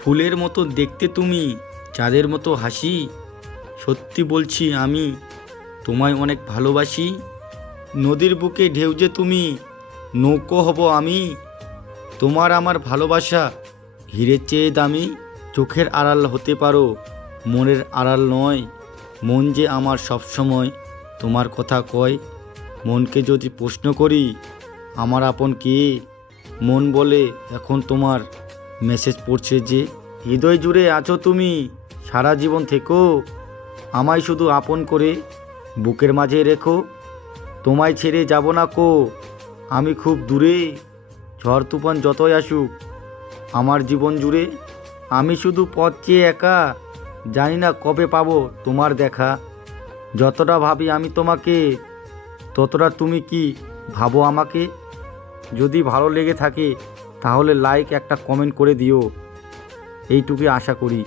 ফুলের মতো দেখতে তুমি, চাঁদের মতো হাসি। সত্যি বলছি আমি তোমায় অনেক ভালোবাসি। নদীর বুকে ঢেউ যে তুমি, নৌকো হব আমি। তোমার আমার ভালোবাসা হীরের চেয়ে দামি। চোখের আড়াল হতে পারো, মনের আড়াল নয়। মন যে আমার সবসময় তোমার কথা কয়। মনকে যদি প্রশ্ন করি আমার আপন কে, মন বলে এখন তোমার মেসেজ পড়ছে যে। হৃদয় জুড়ে আছো তুমি, সারা জীবন থেকো। আমায় শুধু আপন করে বুকের মাঝে রেখো। তোমায় ছেড়ে যাব না কো, আমি খুব দূরে। ঝড় তুফান যতই আসুক আমার জীবন জুড়ে, আমি শুধু পথ চেয়ে একা, জানি না কবে পাবো তোমার দেখা। যতটা ভাবি আমি তোমাকে, ততটা তুমি কি ভাবো আমাকে? যদি ভালো লেগে থাকে তাহলে লাইক একটা কমেন্ট করে দিও, এইটুকুই আশা করি।